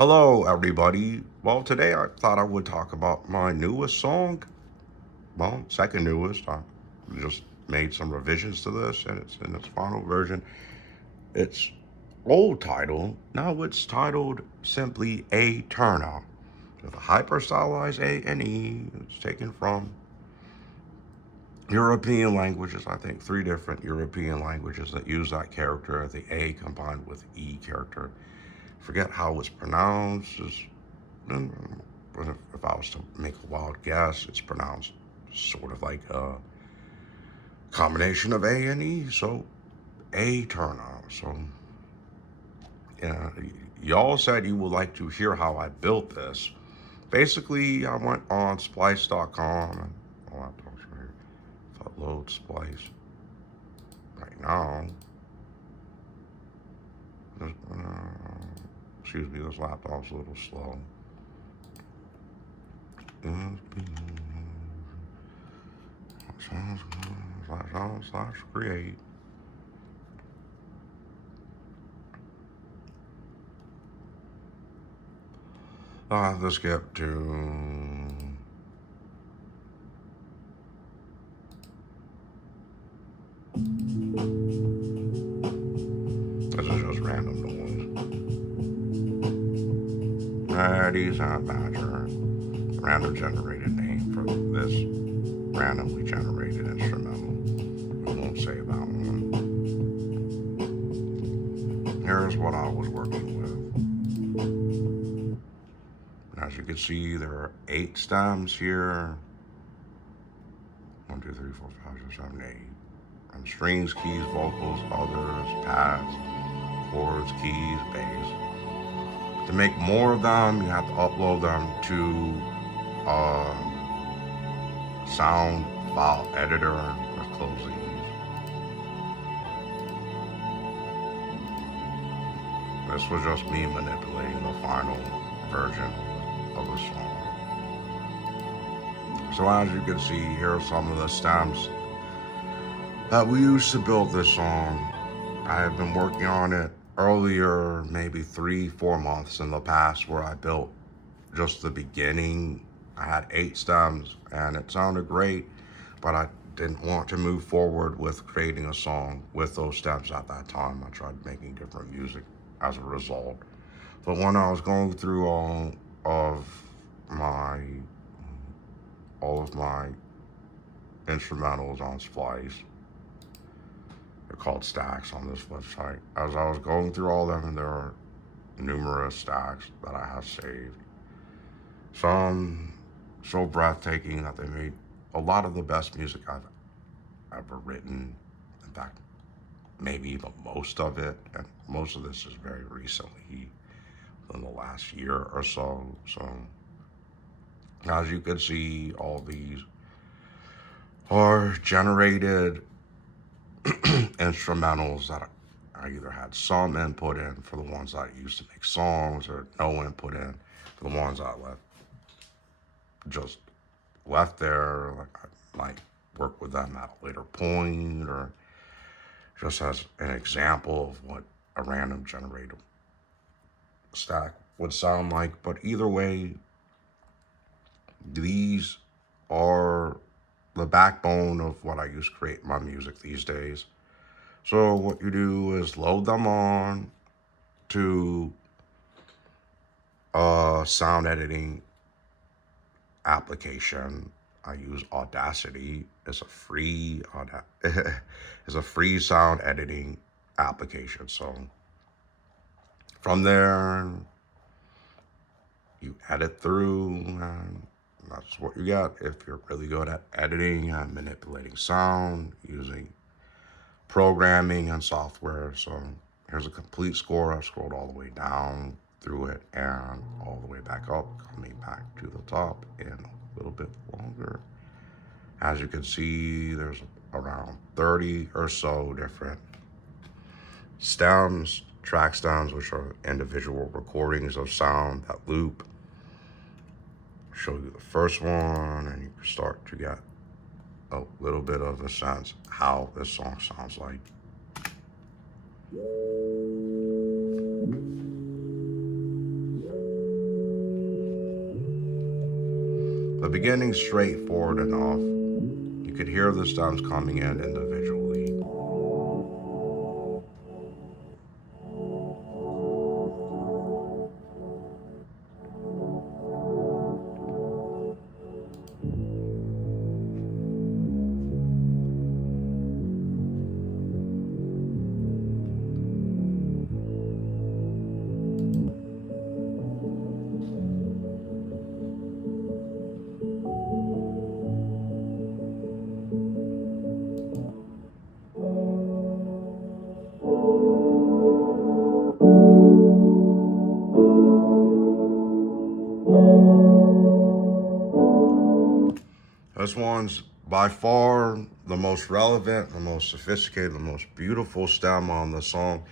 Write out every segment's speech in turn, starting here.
Hello, everybody. Well, today I thought I would talk about my newest song. Well, second newest. I just made some revisions to this, and it's in its final version. Its old title, now it's titled simply Æterna, with a hyper stylized A and E. It's taken from European languages, I think three different European languages that use that character, the A combined with E character. Forget how it's pronounced. If I was to make a wild guess, it's pronounced sort of like a combination of A and E. So Æterna. So yeah, y'all said you would like to hear how I built this. Basically, I went on Splice.com and my laptop's right here. If I load Splice right now, excuse me, this laptop's a little slow. Slash create. Let's get to this is just random noise. Eddie's not Badger. Random generated name for this randomly generated instrumental. I won't say that one. Here's what I was working with. As you can see, there are 8 stems here. 1, 2, 3, 4, 5, 6, 7, 8. And strings, keys, vocals, others, pads, chords, keys, bass. To make more of them, you have to upload them to sound file editor. Let's close these. This was just me manipulating the final version of the song. So as you can see, here are some of the stems that we used to build this song. I have been working on it earlier, maybe 3-4 months in the past, where I built just the beginning. I had 8 stems and it sounded great, but I didn't want to move forward with creating a song with those stems at that time. I tried making different music as a result. But when I was going through all of my instrumentals on Splice, they're called stacks on this website. As I was going through all of them, there are numerous stacks that I have saved. Some so breathtaking that they made a lot of the best music I've ever written. In fact, maybe even most of it. And most of this is very recently, in the last year or so. So, as you can see, all these are generated instrumentals that I either had some input in for the ones that I used to make songs, or no input in for the ones I just left there. Like I might work with them at a later point, or just as an example of what a random generated stack would sound like. But either way, these are the backbone of what I use to create my music these days. So what you do is load them on to a sound editing application. I use Audacity. It's a free sound editing application. So from there, you edit through, and that's what you get if you're really good at editing and manipulating sound using programming and software. So here's a complete score. I've scrolled all the way down through it and all the way back up, coming back to the top in a little bit longer. As you can see, there's around 30 or so different stems, track stems, which are individual recordings of sound that loop. Show you the first one, and you can start to get a little bit of a sense how this song sounds like. beginning's straightforward enough. You could hear the stems coming in individually. This one's by far the most relevant, the most sophisticated, the most beautiful stem on the song.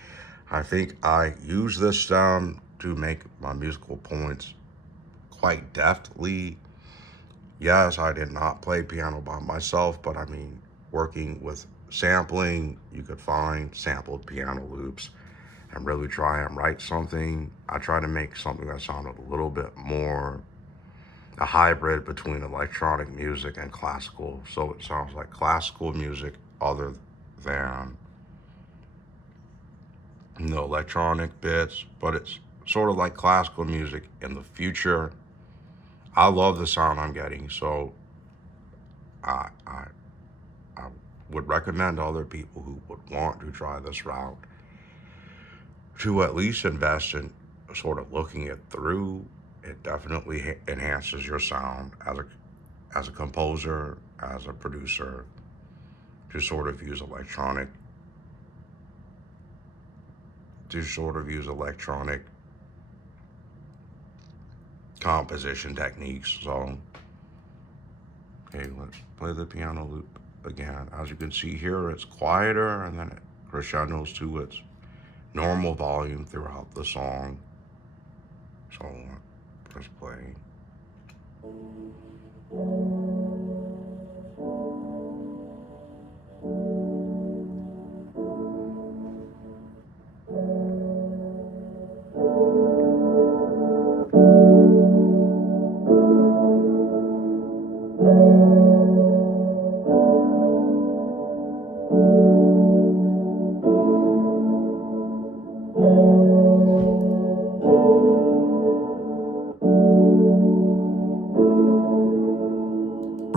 I think I use this stem to make my musical points quite deftly. Yes, I did not play piano by myself, but I mean, working with sampling, you could find sampled piano loops and really try and write something. I try to make something that sounded a little bit more a hybrid between electronic music and classical. So it sounds like classical music other than electronic bits, but it's sort of like classical music in the future. I love the sound I'm getting, so I, I, I would recommend other people who would want to try this route to at least invest in sort of looking it through. It definitely enhances your sound as a composer, as a producer, to sort of use electronic composition techniques. So, okay, let's play the piano loop again. As you can see here, it's quieter and then it crescendos to its normal volume throughout the song. So, press play.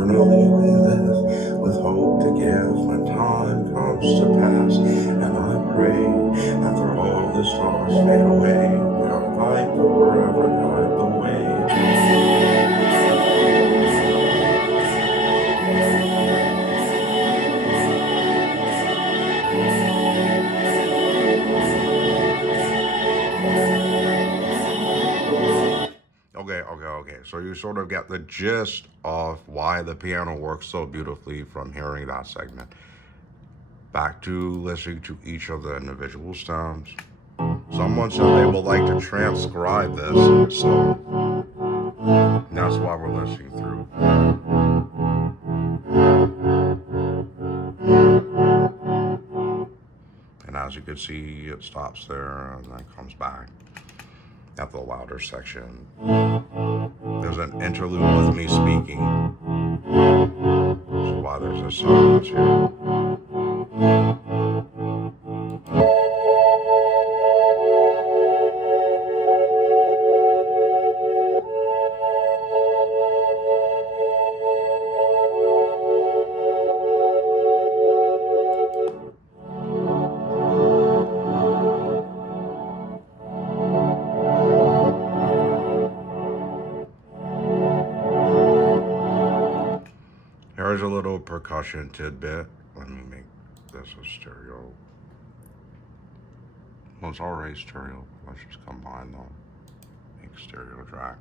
Eternally we live with hope to give when time comes to pass. And I pray after all the stars fade away, your light will forever guide the way. Okay. So you sort of get the gist of why the piano works so beautifully from hearing that segment. Back to listening to each of the individual stems. Someone said they would like to transcribe this, so that's why we're listening through. And as you can see, it stops there and then comes back at the louder section. There's an interlude with me speaking, which is why there's a silence here. Here's a little percussion tidbit. Let me make this a stereo. Well, it's already stereo. Let's just combine them. Make stereo track.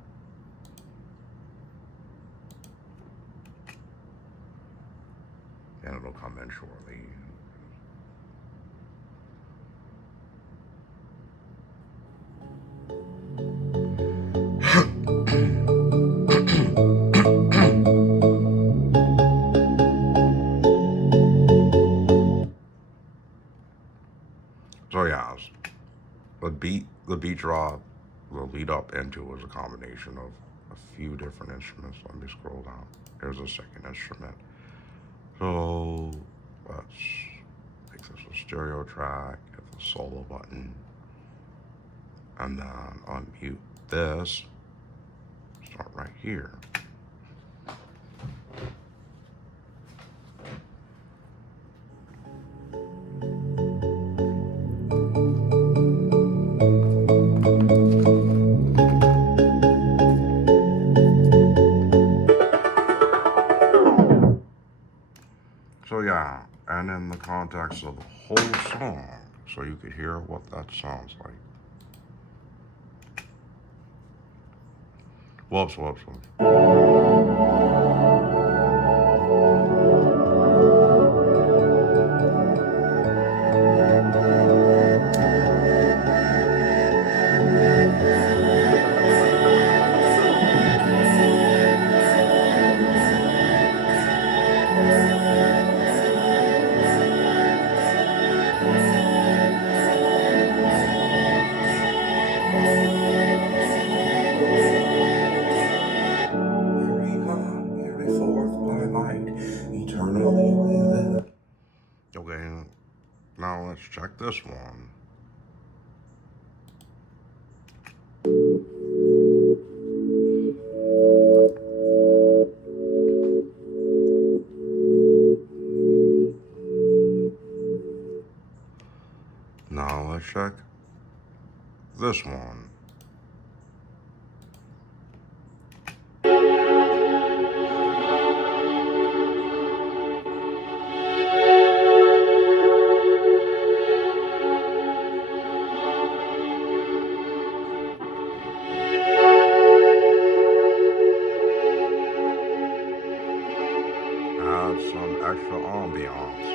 And it'll come in shortly. So yeah, the beat drop, the lead up into was a combination of a few different instruments. Let me scroll down. There's a second instrument. So let's make this a stereo track, hit the solo button, and then unmute this. Start right here. So yeah, and in the context of the whole song, so you could hear what that sounds like. Whoops. Eternally we live. Okay, now let's check this one. Now let's check this one. Add some extra ambiance.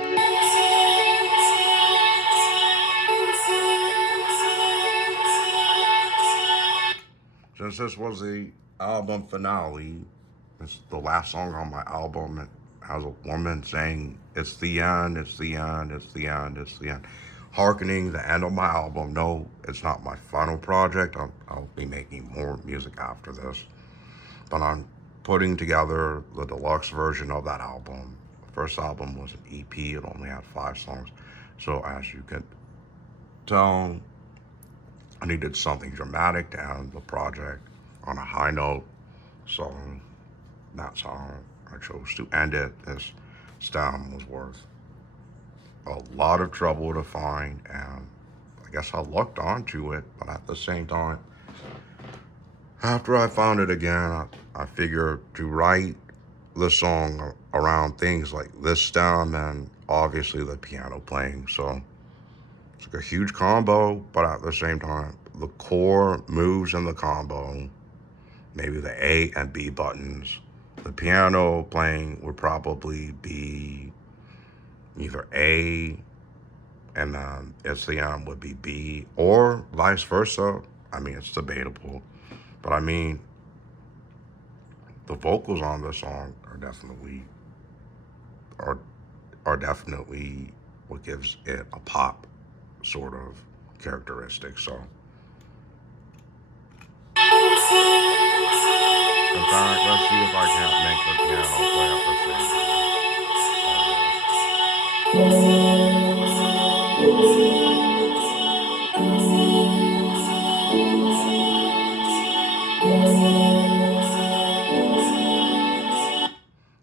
Since this was the album finale, it's the last song on my album. It has a woman saying, "It's the end, it's the end, it's the end, it's the end," harkening the end of my album. No, it's not my final project. I'll be making more music after this, but I'm putting together the deluxe version of that album. The first album was an EP. It only had 5 songs. So as you can tell, I needed something dramatic to end the project on a high note. So that's how I chose to end it. This stem was worth a lot of trouble to find, and I guess I lucked onto it, but at the same time, after I found it again, I figured to write the song around things like this stem and obviously the piano playing. So it's like a huge combo, but at the same time, the core moves in the combo, maybe the A and B buttons. The piano playing would probably be either A and then SCM would be B, or vice versa. I mean, it's debatable, but I mean, the vocals on this song are are definitely what gives it a pop sort of characteristic. So, in fact, let's see if I can't make the piano play at the same time.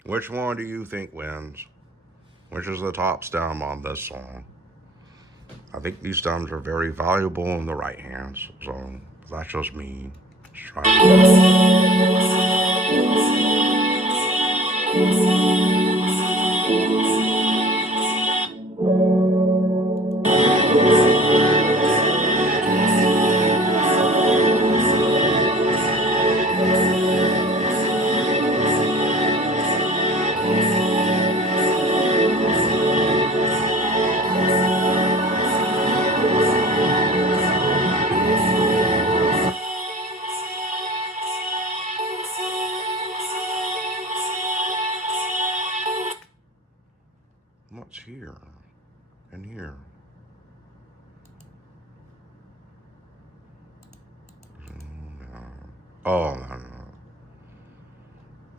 Which one do you think wins? Which is the top stem on this song? I think these stems are very valuable in the right hands, so that's just me. Let's try what's here and here. Oh, no.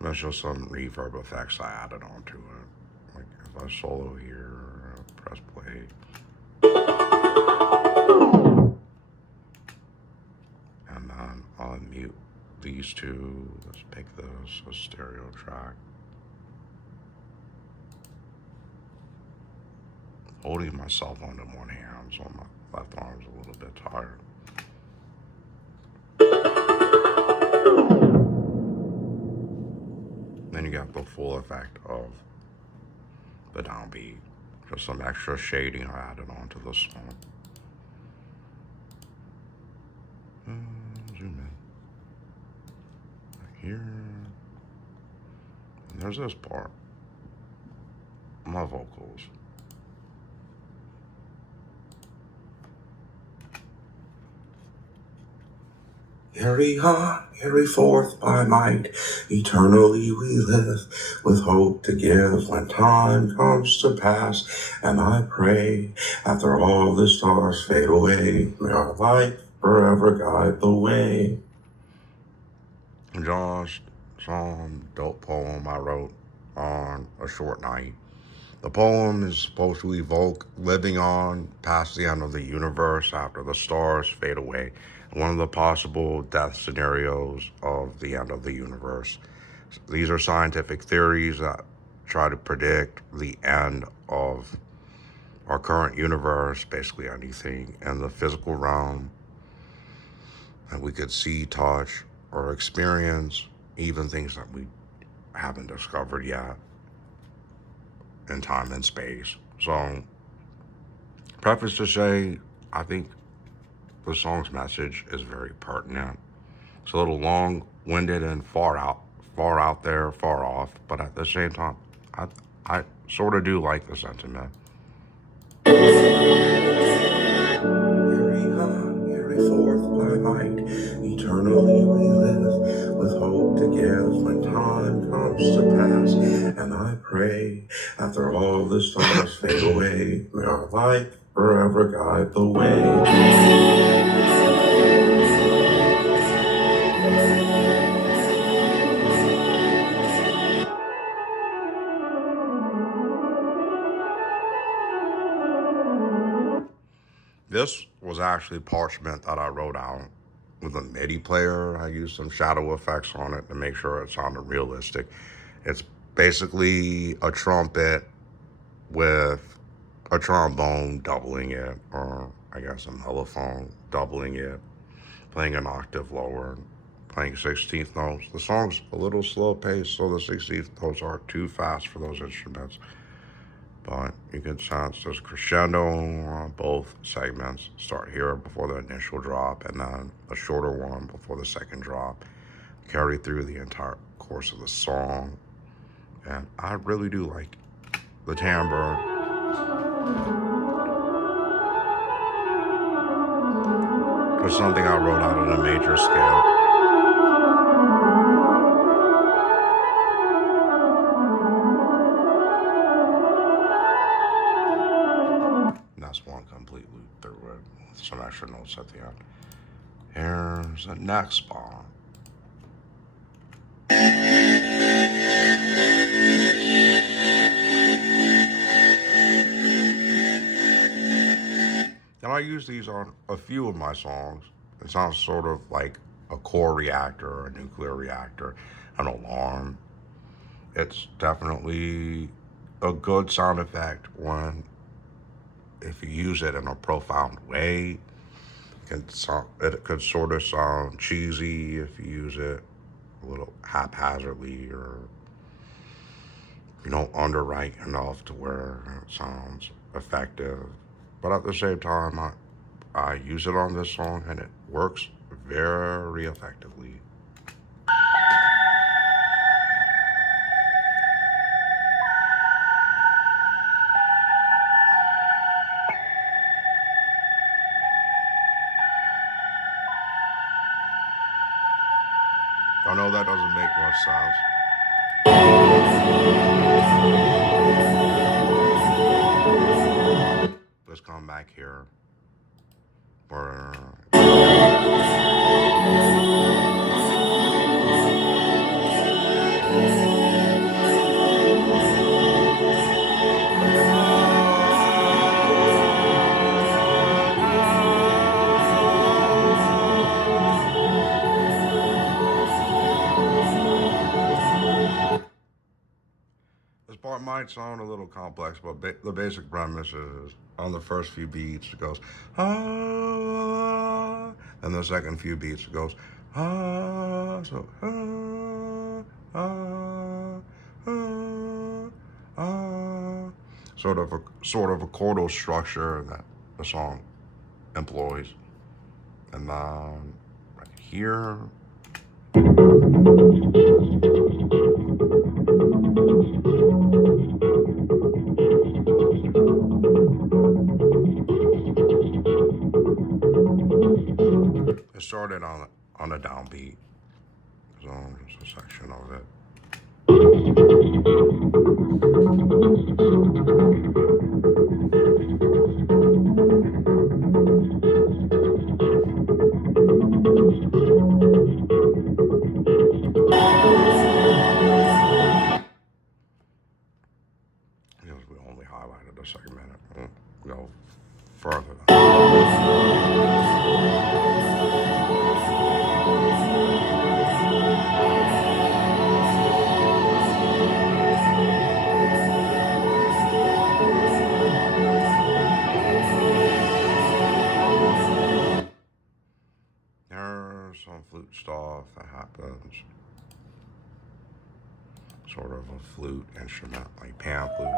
There's just some reverb effects I added onto it. Like if I solo here, press play. And then I'll mute these two. Let's make this a stereo track. Holding my cell phone in one hand, so my left arm's a little bit tired. Then you got the full effect of the downbeat. Just some extra shading I added onto the song. Zoom in. Right here. And there's this part. My vocals. Carry on, carry forth by might, eternally we live, with hope to give when time comes to pass. And I pray, after all the stars fade away, may our light forever guide the way. Josh, some dope poem I wrote on a short night. The poem is supposed to evoke living on past the end of the universe after the stars fade away. One of the possible death scenarios of the end of the universe. These are scientific theories that try to predict the end of our current universe, basically anything in the physical realm that we could see, touch, or experience, even things that we haven't discovered yet in time and space. So, preface to say, I think the song's message is very pertinent. It's a little long-winded and far out there, far off, but at the same time, I sort of do like the sentiment. Carry forth by might, eternally we live, with hope to give when time comes to pass. And I pray, after all the stars fade away, may our light forever guide the way. This was actually parchment that I wrote out with a MIDI player. I used some shadow effects on it to make sure it sounded realistic. It's basically a trumpet with a trombone doubling it, or I guess a mellophone doubling it, playing an octave lower, playing 16th notes. The song's a little slow paced, so the 16th notes aren't too fast for those instruments. But you can sense there's crescendo on both segments. Start here before the initial drop, and then a shorter one before the second drop. Carry through the entire course of the song. And I really do like the timbre. It's something I wrote out on a major scale. And that's one complete loop through it with some extra notes at the end. Here's the next spot. And I use these on a few of my songs. It sounds sort of like a core reactor or a nuclear reactor, an alarm. It's definitely a good sound effect when, if you use it in a profound way, it could sort of sound cheesy if you use it a little haphazardly, or you don't underwrite enough to where it sounds effective. But at the same time, I use it on this song and it works very effectively. I know that doesn't make much sense. Let's come back here. Where might sound a little complex, but the basic premise is on the first few beats it goes ah, and the second few beats it goes ah, so ah, ah, ah, sort of a chordal structure that the song employs, and then right here. It started on a downbeat, so just a section of it. Because we only highlighted a segment, it won't go further than that. There's some flute stuff that happens. Sort of a flute instrument, like pan flute.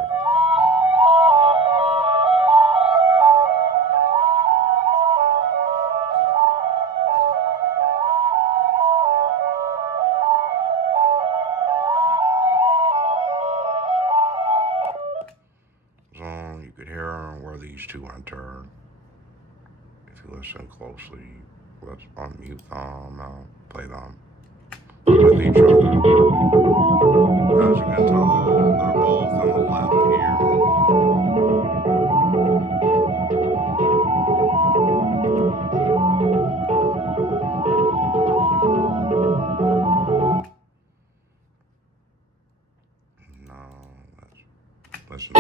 So you could hear where these two enter. If you listen closely, let's unmute them, play them with each other. As you can tell, they're both on the left ear. Now let's listen.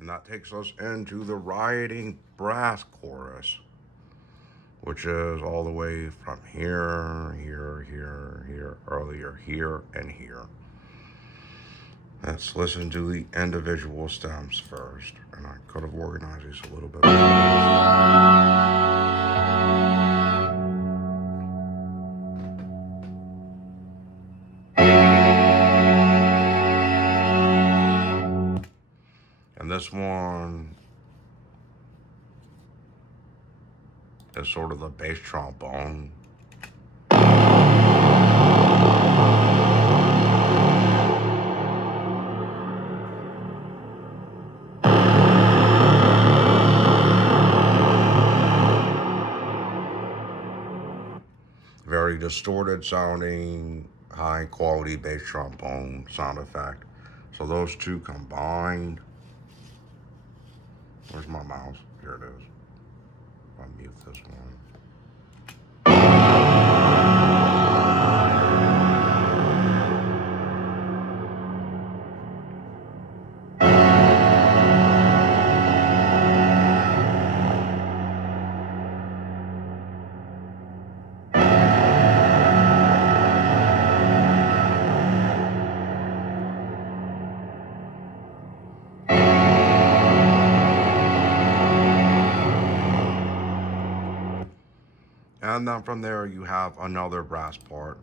And that takes us into the rioting brass chorus, which is all the way from here, earlier here, and here. Let's listen to the individual stems first, and I could have organized these a little bit better. And this one is sort of the bass trombone. Very distorted sounding, high quality bass trombone sound effect. So those two combined. Where's my mouse? Here it is. I'll mute this one. And then from there you have another brass part.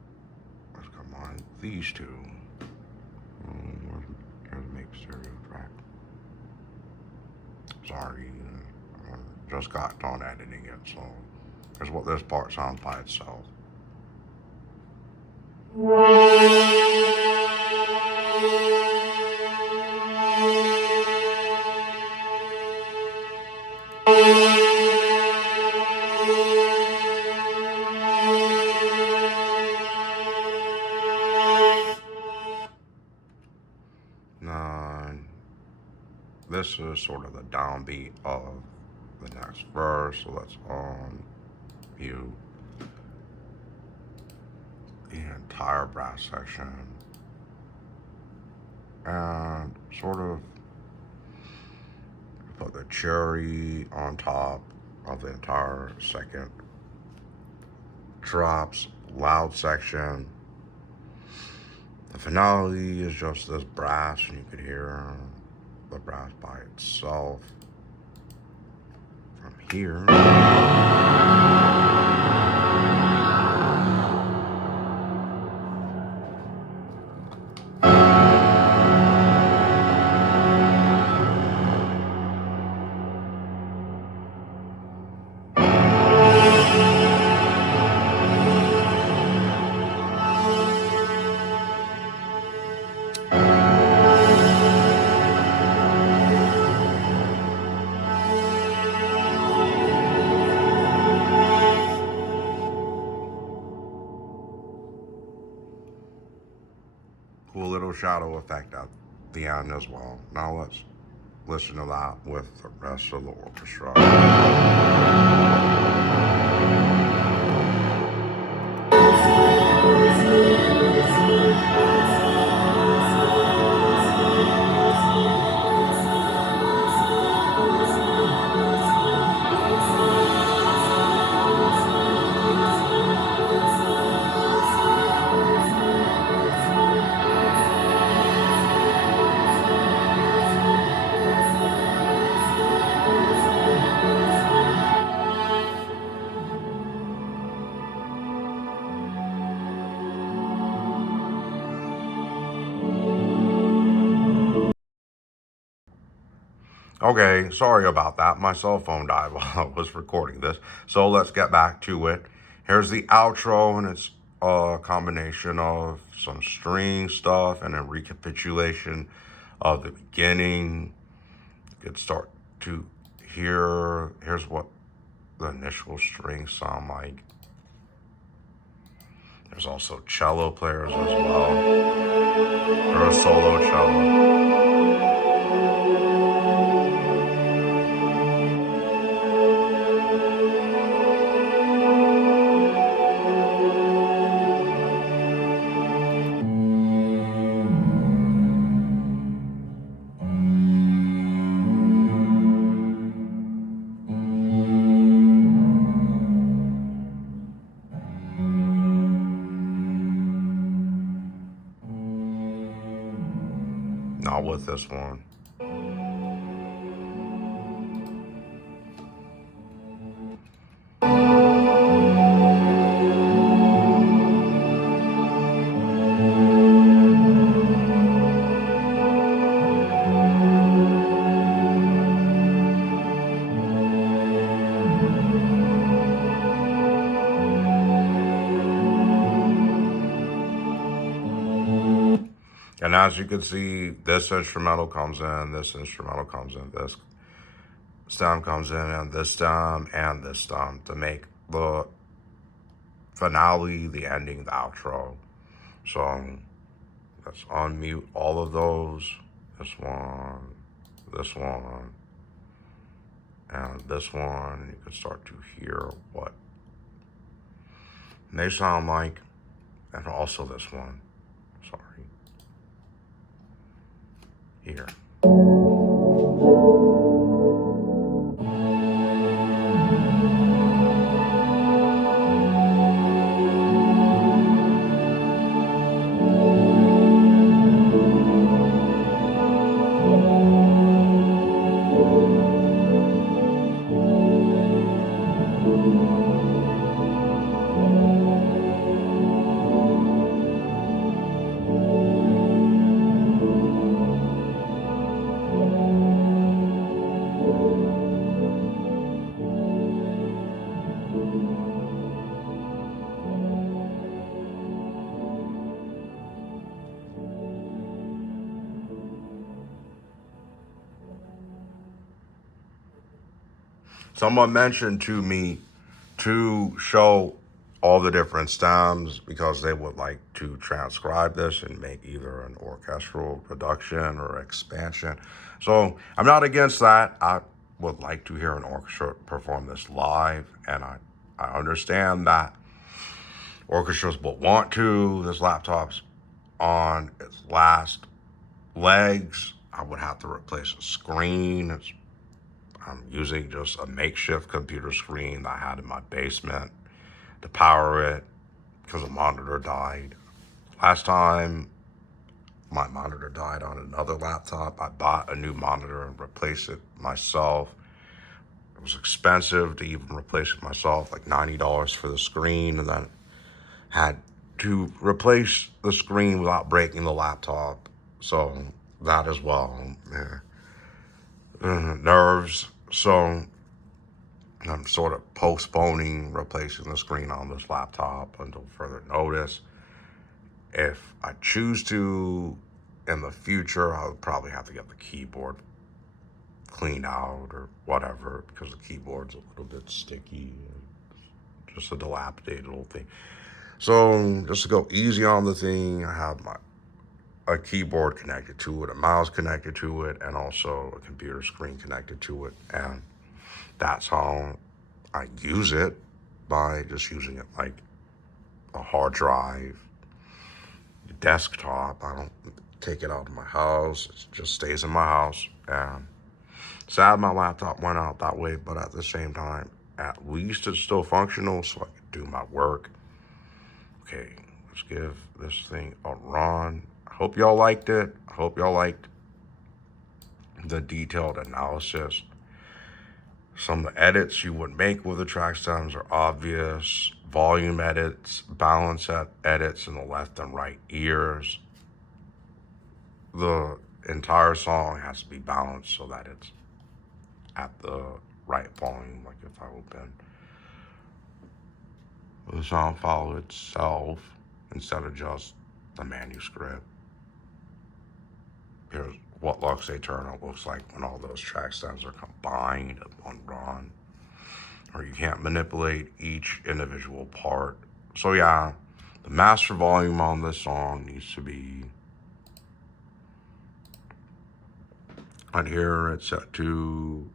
Let's combine these two. Here's the make stereo track. Sorry, I just got done editing it, so here's what this part sounds by itself. This is sort of the downbeat of the next verse, so let's mute the entire brass section and sort of put the cherry on top of the entire second drops loud section. The finale is just this brass, and you could hear the brass by itself from here. Cool little shadow effect at the end as well. Now let's listen to that with the rest of the orchestra. Okay, sorry about that. My cell phone died while I was recording this. So let's get back to it. Here's the outro, and it's a combination of some string stuff and a recapitulation of the beginning. You could start to here's what the initial strings sound like. There's also cello players as well, or a solo cello. Not with this one. And as you can see, this instrumental comes in, this instrumental comes in, this stem comes in, and this stem, and this stem to make the finale, the ending, the outro. So let's unmute all of those. This one, and this one. You can start to hear what they sound like, and also this one. Sorry. Here. Someone mentioned to me to show all the different stems because they would like to transcribe this and make either an orchestral production or expansion. So I'm not against that. I would like to hear an orchestra perform this live, and I understand that orchestras will want to. This laptop's on its last legs. I would have to replace a screen. I'm using just a makeshift computer screen that I had in my basement to power it because the monitor died. Last time my monitor died on another laptop, I bought a new monitor and replaced it myself. It was expensive to even replace it myself, like $90 for the screen, and then had to replace the screen without breaking the laptop. So that as well. Nerves. So I'm sort of postponing replacing the screen on this laptop until further notice. If I choose to in the future, I'll probably have to get the keyboard cleaned out or whatever because the keyboard's a little bit sticky, just a dilapidated little thing. So just to go easy on the thing, I have a keyboard connected to it, a mouse connected to it, and also a computer screen connected to it. And that's how I use it, by just using it like a hard drive, desktop. I don't take it out of my house. It just stays in my house. And sad my laptop went out that way, but at the same time, at least it's still functional so I can do my work. Okay, let's give this thing a run. I hope y'all liked it. I hope y'all liked the detailed analysis. Some of the edits you would make with the track stems are obvious. Volume edits, balance edits in the left and right ears. The entire song has to be balanced so that it's at the right volume. Like if I open the song file itself instead of just the manuscript. Here's what Lux Æterna looks like when all those track stems are combined in one run. Or you can't manipulate each individual part. So yeah, the master volume on this song needs to be, and here it's set to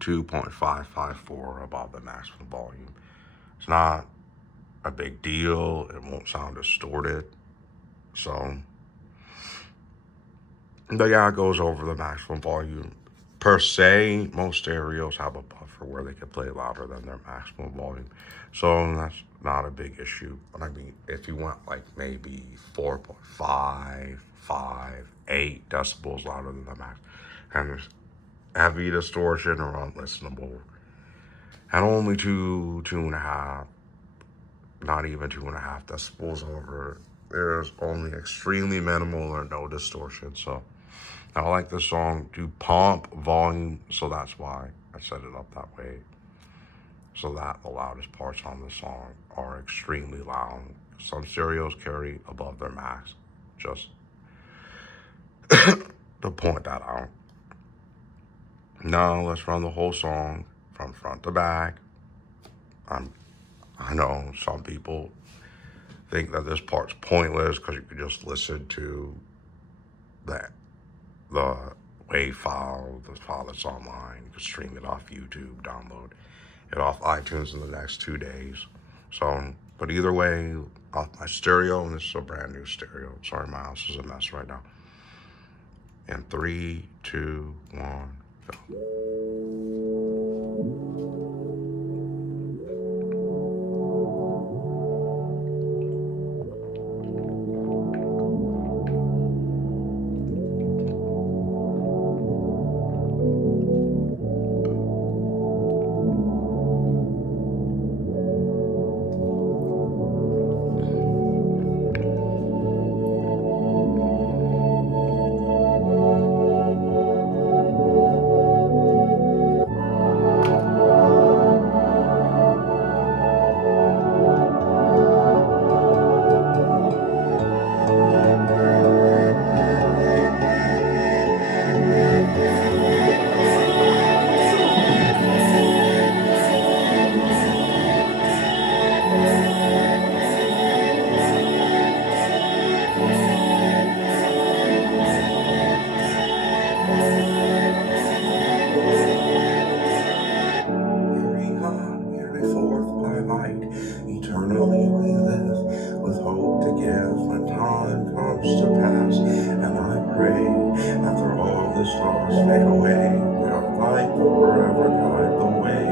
2.554 above the maximum volume. It's not a big deal. It won't sound distorted. So, but yeah, it goes over the maximum volume. Per se, most stereos have a buffer where they can play louder than their maximum volume. So that's not a big issue. But I mean, if you went like maybe 4.5, 5, 8 decibels louder than the max, and there's heavy distortion or unlistenable, and only 2.5, not even 2.5 decibels over, there's only extremely minimal or no distortion. So I like this song to pump volume, so that's why I set it up that way. So that the loudest parts on the song are extremely loud. Some stereos carry above their max, just to point that out. Now let's run the whole song from front to back. I know some people think that this part's pointless because you could just listen to the WAV file, the file that's online. You can stream it off YouTube, download it off iTunes in the next 2 days. So, but either way, off my stereo, and this is a brand new stereo. Sorry, my house is a mess right now. In 3, 2, 1, go. Carry on, carry forth by might. Eternally we live with hope to give when time comes to pass. And I pray, after all the stars fade away, your light will forever guide the way.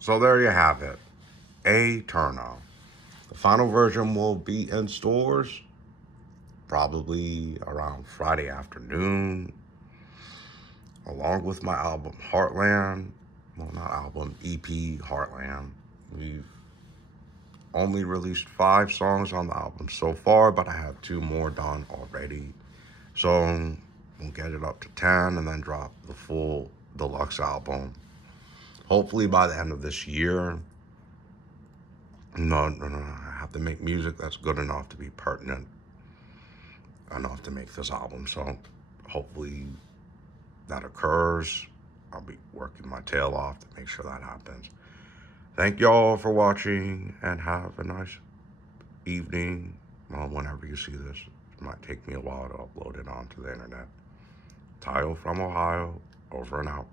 So there you have it. Æterna. The final version will be in stores probably around Friday afternoon, along with my album Heartland. Well, not album, EP Heartland. We've only released 5 songs on the album so far, but I have 2 more done already. So we'll get it up to 10 and then drop the full deluxe album. Hopefully by the end of this year. No, I have to make music that's good enough to be pertinent enough to make this album. So hopefully that occurs. I'll be working my tail off to make sure that happens. Thank y'all for watching and have a nice evening. Well, whenever you see this, it might take me a while to upload it onto the internet. Tile from Ohio, over and out.